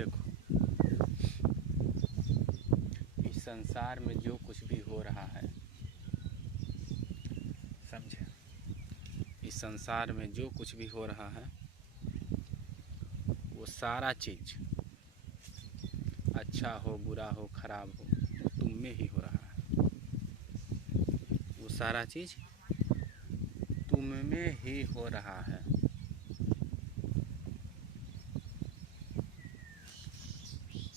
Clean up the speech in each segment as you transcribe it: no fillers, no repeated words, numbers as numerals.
देखो, इस संसार में जो कुछ भी हो रहा है, समझे, इस संसार में जो कुछ भी हो रहा है वो सारा चीज़, अच्छा हो बुरा हो खराब हो, वो तुम में ही हो रहा है। वो सारा चीज़ तुम में ही हो रहा है।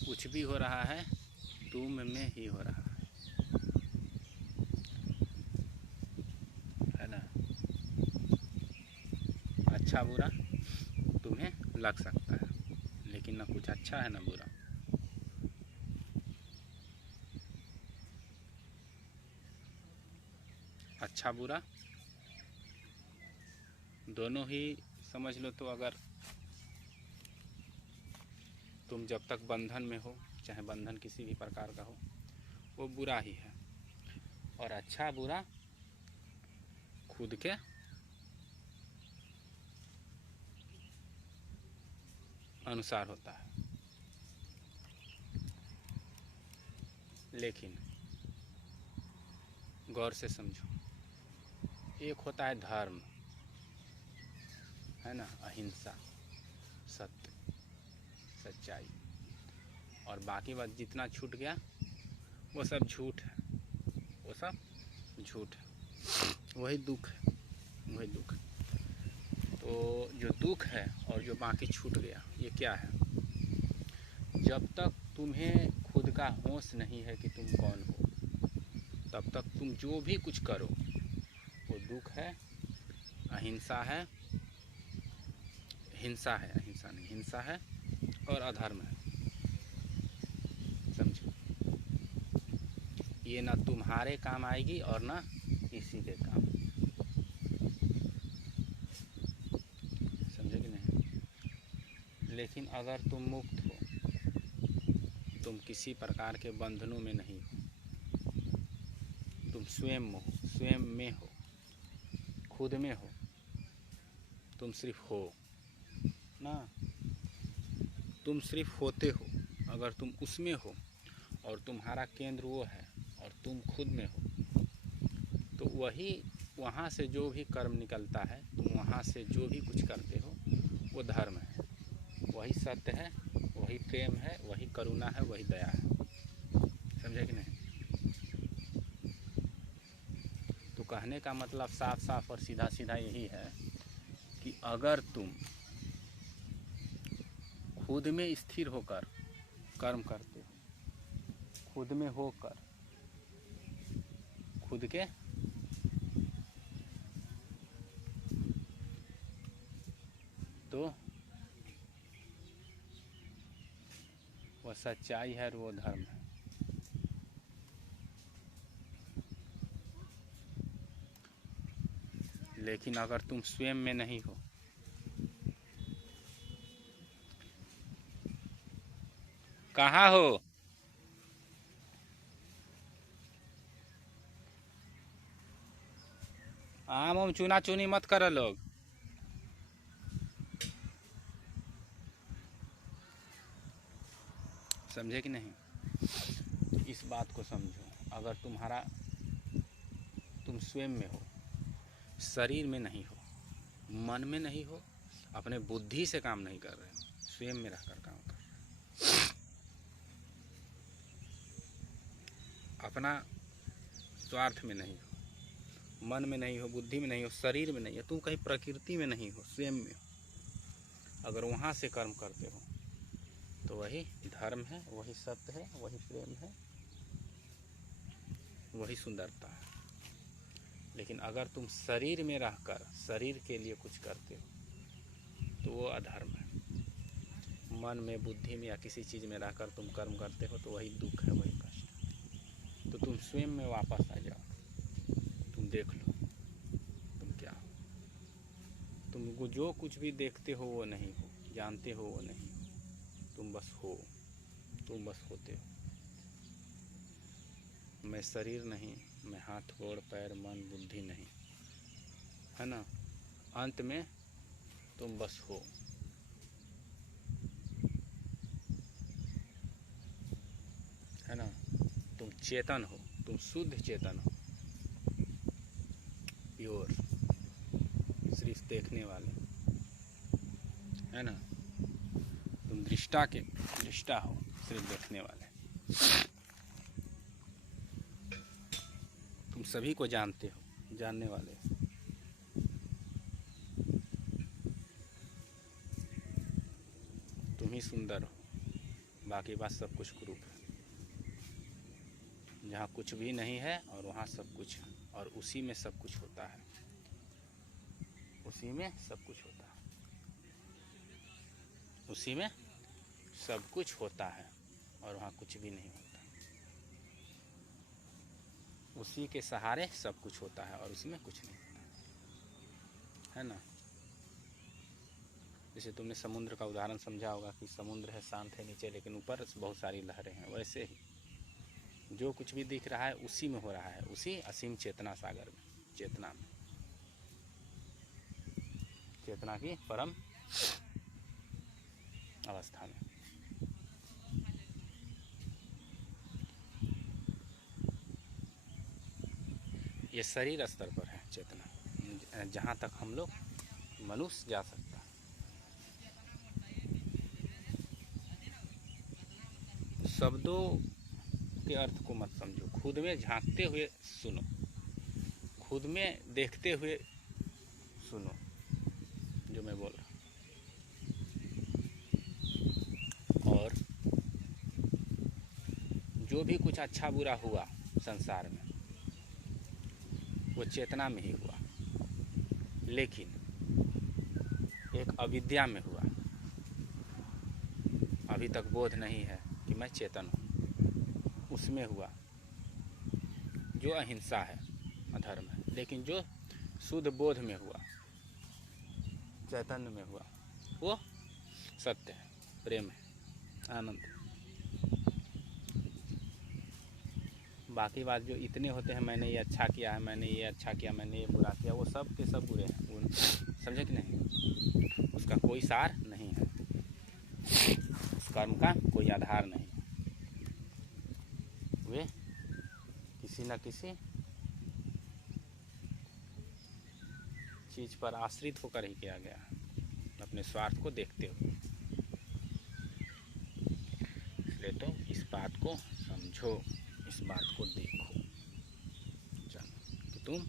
कुछ भी हो रहा है तुम में ही हो रहा है ना। अच्छा बुरा तुम्हें लग सकता है, लेकिन ना कुछ अच्छा है ना बुरा। अच्छा बुरा दोनों ही समझ लो। तो अगर तुम जब तक बंधन में हो, चाहे बंधन किसी भी प्रकार का हो, वो बुरा ही है। और अच्छा बुरा खुद के अनुसार होता है। लेकिन गौर से समझो, एक होता है धर्म, है ना, अहिंसा, सत्य, सच्चाई, और बाकी बात जितना छूट गया वो सब झूठ है, वो सब झूठ है। वही दुख है, वही दुख है। तो जो दुख है और जो बाकी छूट गया, ये क्या है? जब तक तुम्हें खुद का होश नहीं है कि तुम कौन हो, तब तक तुम जो भी कुछ करो वो दुख है, अहिंसा है, हिंसा है, अहिंसा नहीं, हिंसा है और अधर्म है। समझो, ये ना तुम्हारे काम आएगी और ना किसी के काम। समझे कि नहीं? लेकिन अगर तुम मुक्त हो, तुम किसी प्रकार के बंधनों में नहीं हो, तुम स्वयं में हो, खुद में हो, तुम सिर्फ हो ना, तुम सिर्फ होते हो। अगर तुम उसमें हो और तुम्हारा केंद्र वो है और तुम खुद में हो, तो वही वहाँ से जो भी कर्म निकलता है, तुम वहाँ से जो भी कुछ करते हो वो धर्म है, वही सत्य है, वही प्रेम है, वही करुणा है, वही दया है। समझे कि नहीं? तो कहने का मतलब साफ साफ और सीधा सीधा यही है कि अगर तुम खुद में स्थिर होकर कर्म करते हो, खुद में होकर, खुद के तो वो सच्चाई है और वो धर्म है। लेकिन अगर तुम स्वयं में नहीं हो, कहाँ हो? आम चुना चुनी मत करो लोग। समझे कि नहीं? इस बात को समझो, अगर तुम स्वयं में हो, शरीर में नहीं हो, मन में नहीं हो, अपने बुद्धि से काम नहीं कर रहे हो, स्वयं में रहकर काम कर रहे हो, अपना स्वार्थ में नहीं हो, मन में नहीं हो, बुद्धि में नहीं हो, शरीर में नहीं हो, तुम कहीं प्रकृति में नहीं हो, स्वयं में हो। अगर वहाँ से कर्म करते हो तो वही धर्म है, वही सत्य है, वही प्रेम है, वही सुंदरता है। लेकिन अगर तुम शरीर में रहकर शरीर के लिए कुछ करते हो तो वो अधर्म है। मन में, बुद्धि में या किसी चीज़ में रहकर तुम कर्म करते हो तो वही दुख है, वही कष्ट है। तो तुम स्वयं में वापस आ जाओ, तुम देख लो तुम क्या हो। तुम जो कुछ भी देखते हो वो नहीं हो, जानते हो वो नहीं हो, तुम बस हो, तुम बस होते हो। मैं शरीर नहीं, मैं हाथ गोड़ पैर मन बुद्धि नहीं, है ना। अंत में तुम बस हो। चेतन हो, तुम शुद्ध चेतन हो, प्योर, सिर्फ देखने वाले, है ना। तुम दृष्टा हो, सिर्फ देखने वाले। तुम सभी को जानते हो, जानने वाले। तुम ही सुंदर हो, बाकी बात सब कुछ कुरूप है। जहाँ कुछ भी नहीं है और वहाँ सब कुछ है, और उसी में सब कुछ होता है, उसी में सब कुछ होता है, उसी में सब कुछ होता है और वहाँ कुछ भी नहीं होता। उसी के सहारे सब कुछ होता है और उसमें कुछ नहीं होता, है ना। जैसे तुमने समुद्र का उदाहरण समझा होगा कि समुद्र है, शांत है नीचे, लेकिन ऊपर बहुत सारी लहरें हैं। वैसे ही जो कुछ भी दिख रहा है उसी में हो रहा है, उसी असीम चेतना सागर में, चेतना में, चेतना की परम अवस्था में। ये शरीर स्तर पर है चेतना, जहाँ तक हम लोग मनुष्य जा सकता है। शब्दों के अर्थ को मत समझो, खुद में झांकते हुए सुनो, खुद में देखते हुए सुनो जो मैं बोल रहा हूँ। और जो भी कुछ अच्छा बुरा हुआ संसार में वो चेतना में ही हुआ, लेकिन एक अविद्या में हुआ। अभी तक बोध नहीं है कि मैं चेतन हूँ, उसमें हुआ जो अहिंसा है, अधर्म है। लेकिन जो शुद्ध बोध में हुआ, चैतन्य में हुआ, वो सत्य है, प्रेम है, आनंद है। बाकी बात जो इतने होते हैं, मैंने ये अच्छा किया है, मैंने ये अच्छा किया, मैंने ये बुरा किया, वो सब के सब बुरे हैं, समझे कि नहीं। उसका कोई सार नहीं है, उस कर्म का कोई आधार नहीं। वे किसी न किसी चीज पर आश्रित होकर ही किया गया, अपने स्वार्थ को देखते हुए। इसलिए तो इस बात को समझो, इस बात को देखो कि तुम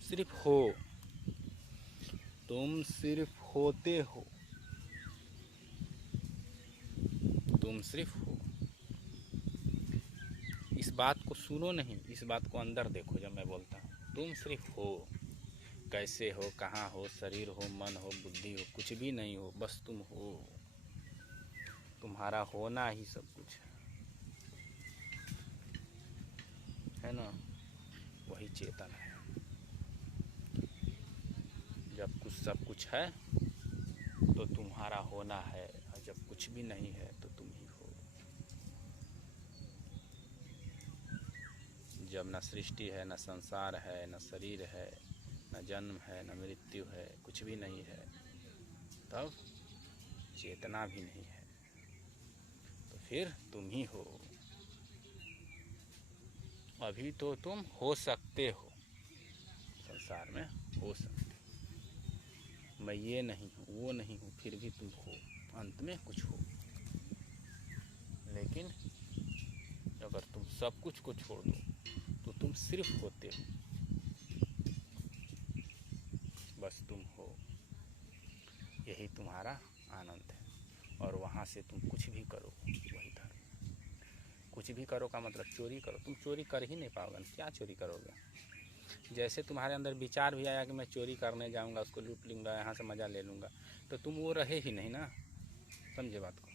सिर्फ हो, तुम सिर्फ होते हो, तुम सिर्फ हो। इस बात को सुनो नहीं, इस बात को अंदर देखो। जब मैं बोलता हूँ तुम सिर्फ हो, कैसे हो, कहाँ हो, शरीर हो, मन हो, बुद्धि हो, कुछ भी नहीं हो, बस तुम हो। तुम्हारा होना ही सब कुछ है ना। वही चेतन है। जब कुछ सब कुछ है तो तुम्हारा होना है, और जब कुछ भी नहीं है तो तुम ही हो। जब न सृष्टि है, न संसार है, न शरीर है, न जन्म है, न मृत्यु है, कुछ भी नहीं है, तब चेतना भी नहीं है, तो फिर तुम ही हो। अभी तो तुम हो सकते हो, संसार में हो सकते। मैं ये नहीं हूँ, वो नहीं हूँ, फिर भी तुम हो, अंत में कुछ हो। लेकिन अगर तुम सब कुछ को छोड़ दो तो तुम सिर्फ होते हो, बस तुम हो। यही तुम्हारा आनंद है। और वहाँ से तुम कुछ भी करो, वही धर्म। कुछ भी करो का मतलब चोरी करो, तुम चोरी कर ही नहीं पाओगे, क्या चोरी करोगे। जैसे तुम्हारे अंदर विचार भी आया कि मैं चोरी करने जाऊंगा, उसको लूट लूँगा, यहाँ से मज़ा ले लूँगा, तो तुम वो रहे ही नहीं ना। समझे बात को।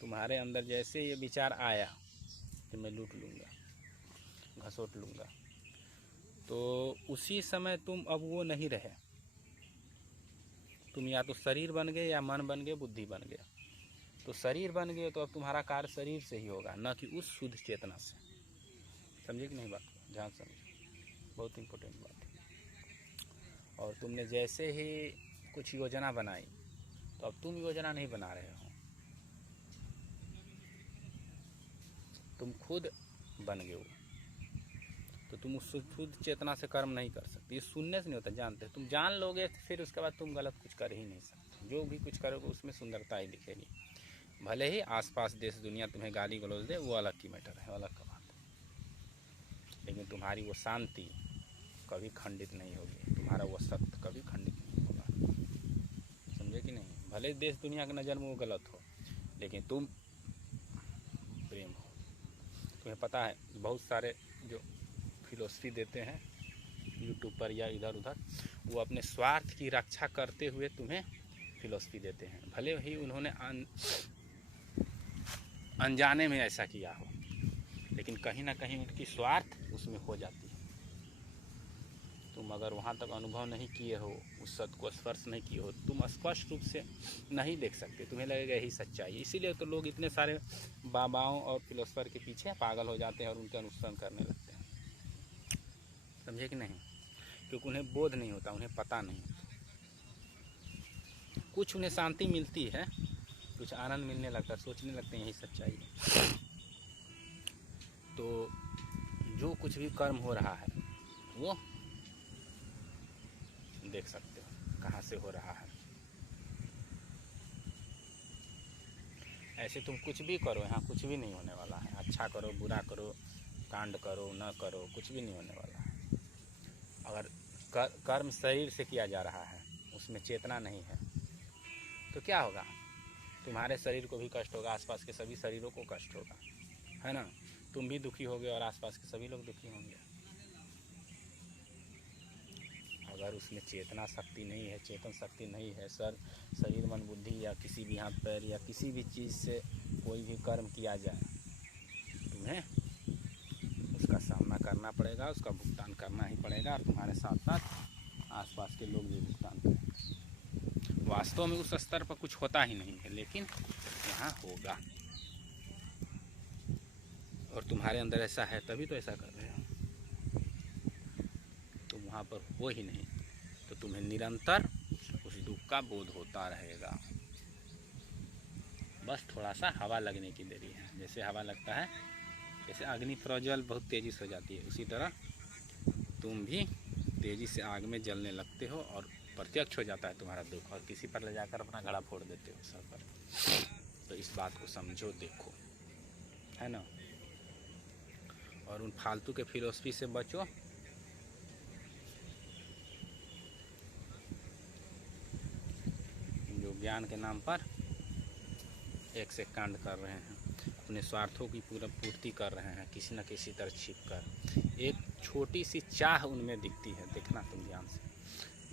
तुम्हारे अंदर जैसे ये विचार आया कि मैं लूट लूँगा, घसोट लूँगा, तो उसी समय तुम अब वो नहीं रहे। तुम या तो शरीर बन गए, या मन बन गए, बुद्धि बन गया। तो शरीर बन गए तो अब तुम्हारा कार्य शरीर से ही होगा, न कि उस शुद्ध चेतना से। समझे कि नहीं बात को, ध्यान समझो, बहुत इम्पोर्टेंट बात है। और तुमने जैसे ही कुछ योजना बनाई तो अब तुम योजना नहीं बना रहे हो, तुम खुद बन गए वो, तो तुम उस शुद्ध चेतना से कर्म नहीं कर सकते। ये सुनने से नहीं होता, जानते। तुम जान लोगे तो फिर उसके बाद तुम गलत कुछ कर ही नहीं सकते। जो भी कुछ करोगे उसमें सुंदरता ही दिखेगी। भले ही आसपास देश दुनिया तुम्हें गाली गलौज दे, वो अलग की मैटर है, अलग का बात है, लेकिन तुम्हारी वो शांति कभी खंडित नहीं होगी, तुम्हारा वो सत्य कभी खंडित नहीं होगा। समझे कि नहीं? भले देश दुनिया की नज़र में वो गलत हो, लेकिन तुम प्रेम हो। तुम्हें पता है बहुत सारे जो फिलोसफी देते हैं यूट्यूब पर या इधर उधर, वो अपने स्वार्थ की रक्षा करते हुए तुम्हें फिलोसफी देते हैं। भले ही उन्होंने अनजाने में ऐसा किया हो, लेकिन कहीं ना कहीं उनकी स्वार्थ उसमें हो जाती है। तुम अगर वहाँ तक अनुभव नहीं किए हो, उस सत्य को स्पर्श नहीं किए हो, तुम स्पष्ट रूप से नहीं देख सकते। तुम्हें लगेगा यही सच्चाई। इसीलिए तो लोग इतने सारे बाबाओं और फिलोसफर के पीछे पागल हो जाते हैं और उनके अनुसरण करने लगते हैं। समझे कि नहीं? क्योंकि उन्हें बोध नहीं होता, उन्हें पता नहीं होता। कुछ उन्हें शांति मिलती है, कुछ आनंद मिलने लगता है, सोचने लगते हैं यही सच्चाई है। तो जो कुछ भी कर्म हो रहा है वो देख सकते हो कहाँ से हो रहा है। ऐसे तुम कुछ भी करो, यहाँ कुछ भी नहीं होने वाला है। अच्छा करो, बुरा करो, कांड करो, न करो, कुछ भी नहीं होने वाला है। अगर कर्म शरीर से किया जा रहा है, उसमें चेतना नहीं है, तो क्या होगा? तुम्हारे शरीर को भी कष्ट होगा, आसपास के सभी शरीरों को कष्ट होगा, है ना? तुम भी दुखी होगे और आसपास के सभी लोग दुखी होंगे। अगर उसमें चेतना शक्ति नहीं है, चेतन शक्ति नहीं है, शरीर मन बुद्धि या किसी भी हाथ पैर या किसी भी चीज़ से कोई भी कर्म किया जाए, तुम्हें उसका सामना करना पड़ेगा, उसका भुगतान करना ही पड़ेगा, और तुम्हारे साथ साथ आसपास के लोग भी भुगतान करेंगे। वास्तव में उस स्तर पर कुछ होता ही नहीं है, लेकिन यहाँ होगा, और तुम्हारे अंदर ऐसा है तभी तो ऐसा कर रहे हो। तुम वहाँ पर हो ही नहीं, तो तुम्हें निरंतर उस दुख का बोध होता रहेगा। बस थोड़ा सा हवा लगने की देरी है। जैसे हवा लगता है, जैसे अग्नि प्रज्वल बहुत तेज़ी से हो जाती है, उसी तरह तुम भी तेज़ी से आग में जलने लगते हो और प्रत्यक्ष हो जाता है तुम्हारा दुख, और किसी पर ले जाकर अपना घड़ा फोड़ देते हो सर पर। तो इस बात को समझो, देखो, है ना? और उन फालतू के फिलोसफी से बचो। जो ज्ञान के नाम पर एक से कांड कर रहे हैं, अपने स्वार्थों की पूरा पूर्ति कर रहे हैं, किसी न किसी तरह छिप कर। एक छोटी सी चाह उनमें दिखती है, देखना तुम ध्यान से।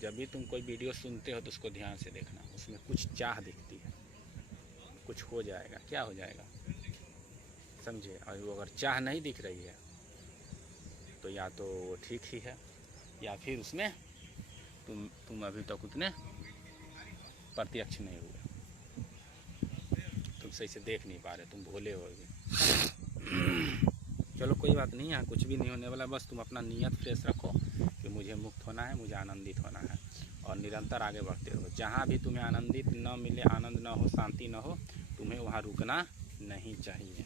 जब भी तुम कोई वीडियो सुनते हो तो उसको ध्यान से देखना, उसमें कुछ चाह दिखती है, कुछ हो जाएगा। क्या हो जाएगा? समझे? और वो अगर चाह नहीं दिख रही है तो या तो वो ठीक ही है, या फिर उसमें तुम अभी तक उतने प्रत्यक्ष नहीं हुए, तुम सही से देख नहीं पा रहे, तुम भोले होगे। चलो कोई बात नहीं, यहाँ कुछ भी नहीं होने वाला। बस तुम अपना नियत फ्रेश रखो कि मुझे मुक्त होना है, मुझे आनंदित होना है, और निरंतर आगे बढ़ते रहो। जहाँ भी तुम्हें आनंदित न मिले, आनंद न हो, शांति न हो, तुम्हें वहाँ रुकना नहीं चाहिए।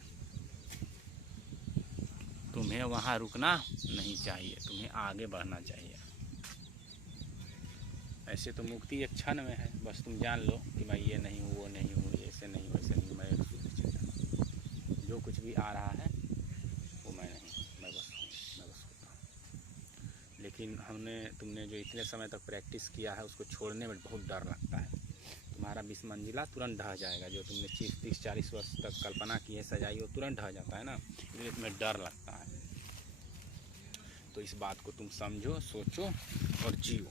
तुम्हें वहाँ रुकना नहीं चाहिए, तुम्हें आगे बढ़ना चाहिए। ऐसे तो मुक्ति एक क्षण में है। बस तुम जान लो कि मैं ये नहीं हूँ, वो नहीं हूँ, ऐसे नहीं वैसे नहीं, मैं एक शुद्ध चेतन। जो कुछ भी आ रहा है वो मैं नहीं, मैं बस हूँ, मैं बस होता हूँ। लेकिन तुमने जो इतने समय तक प्रैक्टिस किया है, उसको छोड़ने में बहुत डर लगता है। तुम्हारा 20 मंजिला तुरंत ढह जाएगा। जो तुमने 30-40 वर्ष तक कल्पना की है, सजाई, वो तुरंत ढह जाता है ना, इसलिए तुम्हें डर लगता है। तो इस बात को तुम समझो, सोचो और जियो।